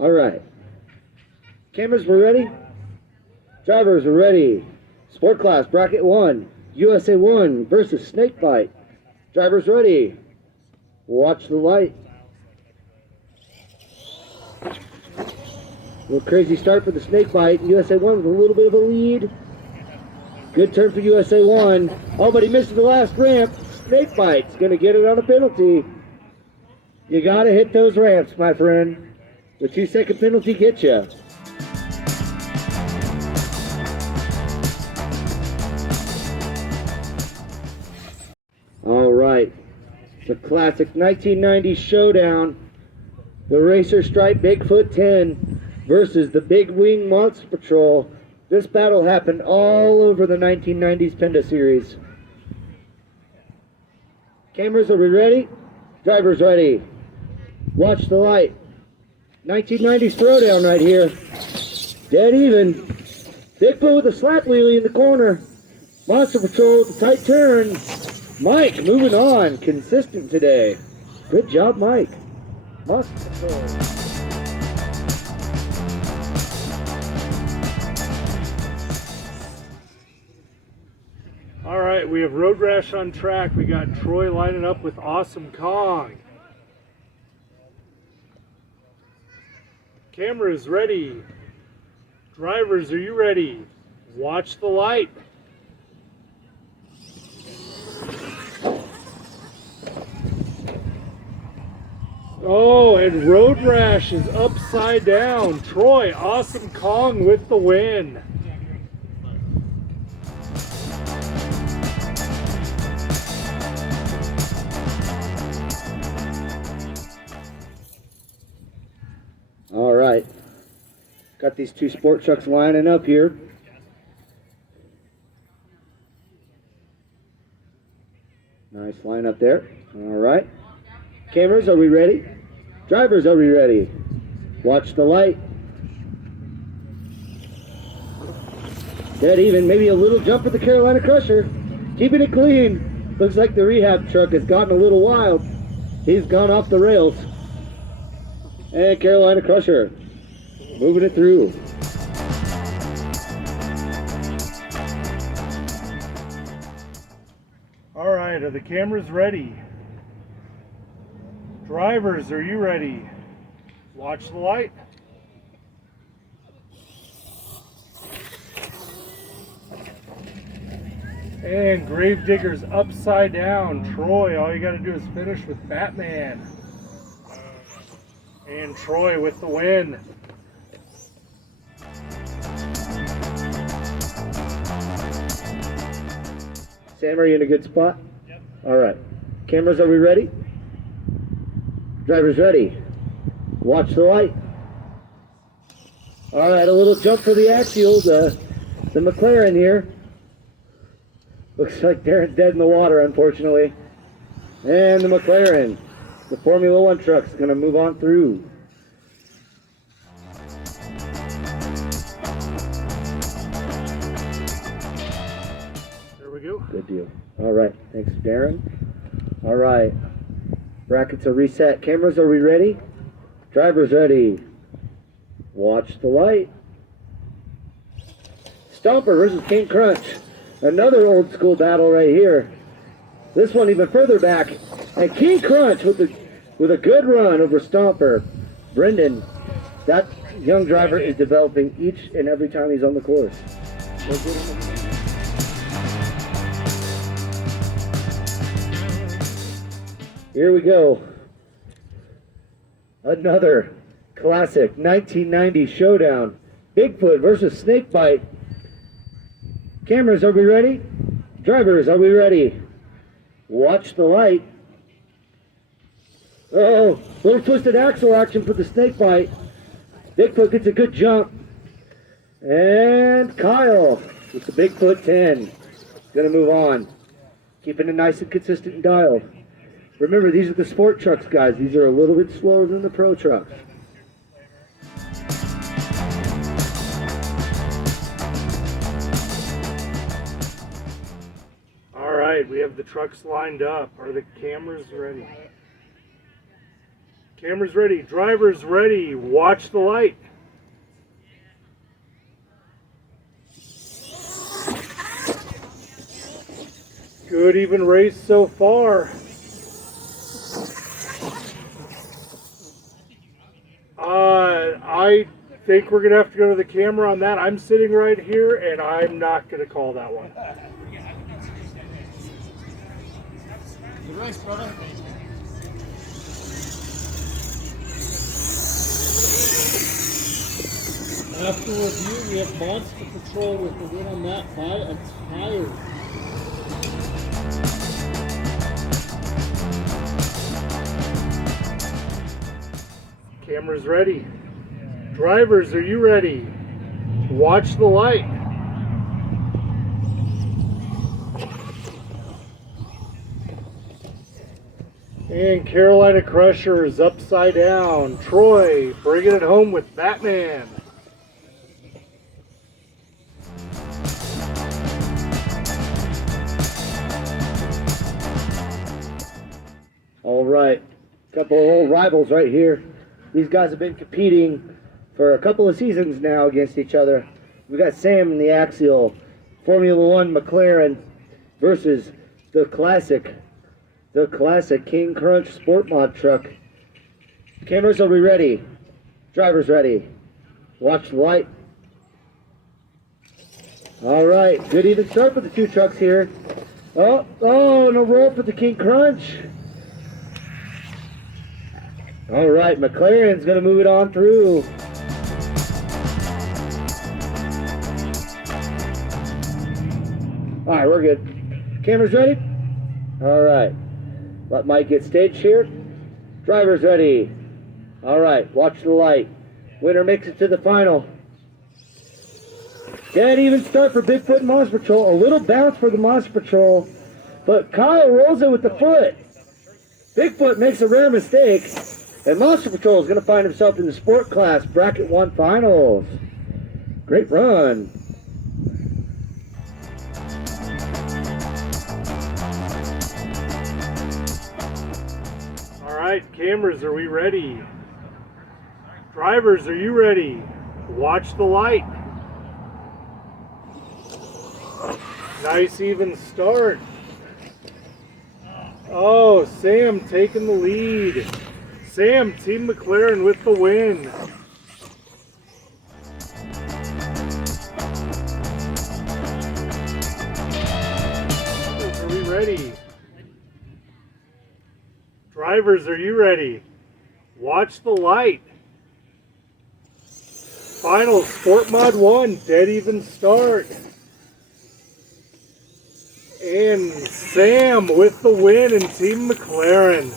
All right. Cameras, we're ready? Drivers, we're ready. Sport class, bracket 1. USA 1 versus snakebite. Drivers ready. Watch the light. Little crazy start for the snakebite. USA 1 with a little bit of a lead. Good turn for USA 1. Oh, but he misses the last ramp. Snakebite's going to get it on a penalty. You got to hit those ramps, my friend. The 2-second penalty gets you. All right. The classic 1990 showdown. The Racer Stripe Bigfoot 10 versus the Big Wing Monster Patrol. This battle happened all over the 1990s Penda series. Cameras, are we ready? Drivers ready. Watch the light. 1990s throwdown right here. Dead even. Bigfoot with a slap wheelie in the corner. Monster Patrol with a tight turn. Mike moving on. Consistent today. Good job, Mike. Monster Patrol. All right, we have Road Rash on track. We got Troy lining up with Awesome Kong. Cameras ready. Drivers, are you ready? Watch the light. Oh, and Road Rash is upside down. Troy, Awesome Kong with the win. All right. Got these two sport trucks lining up here. Nice line up there. All right. Cameras, are we ready? Drivers, are we ready? Watch the light. Dead even, maybe a little jump for the Carolina Crusher. Keeping it clean. Looks like the rehab truck has gotten a little wild. He's gone off the rails. And Carolina Crusher moving it through. All right, are the cameras ready? Drivers, are you ready? Watch the light. And Gravedigger's upside down. Troy, all you got to do is finish with Batman. And Troy with the win. Sam, are you in a good spot? Yep. All right. Cameras, are we ready? Drivers ready. Watch the light. All right, a little jump for the axial, the McLaren here. Looks like they're dead in the water, unfortunately. And the McLaren, the Formula One truck's gonna move on through. There we go. Good deal. All right, thanks, Darren. All right, brackets are reset. Cameras, are we ready? Drivers ready. Watch the light. Stomper versus King Crunch. Another old school battle right here. This one even further back. And King Crunch with a good run over Stomper. Brendan, that young driver is developing each and every time he's on the course. Here we go. Another classic 1990 showdown. Bigfoot versus Snakebite. Cameras, are we ready? Drivers, are we ready? Watch the light. Uh-oh, little twisted axle action for the Snakebite. Bigfoot gets a good jump. And Kyle with the Bigfoot 10. Gonna move on. Keeping it nice and consistent and dialed. Remember, these are the sport trucks, guys. These are a little bit slower than the pro trucks. All right, we have the trucks lined up. Are the cameras ready? Cameras ready, drivers ready, watch the light. Good even race so far. I think we're going to have to go to the camera on that. I'm sitting right here, and I'm not going to call that one. Good race, brother. After review, we have Monster Patrol with the win on that by a tire. Cameras ready. Drivers, are you ready? Watch the light. And Carolina Crusher is upside down. Troy bringing it home with Batman. All right, couple of old rivals right here. These guys have been competing for a couple of seasons now against each other. We got Sam in the Axial Formula One McLaren versus the classic King Crunch Sport Mod truck. Cameras will be ready. Drivers ready. Watch the light. All right, good even start for the two trucks here. Oh, no roll for the King Crunch. All right, McLaren's going to move it on through. All right, we're good. Cameras ready? All right. Let Mike get staged here. Drivers ready. All right, watch the light. Winner makes it to the final. Dead even start for Bigfoot and Monster Patrol. A little bounce for the Monster Patrol, but Kyle rolls it with the foot. Bigfoot makes a rare mistake, and Monster Patrol is going to find himself in the Sport Class Bracket 1 Finals. Great run. All right, cameras, are we ready? Drivers, are you ready? Watch the light. Nice even start. Oh, Sam taking the lead. Sam, Team McLaren with the win. Are we ready? Drivers, are you ready? Watch the light. Final Sport Mod 1, dead even start. And Sam with the win in Team McLaren.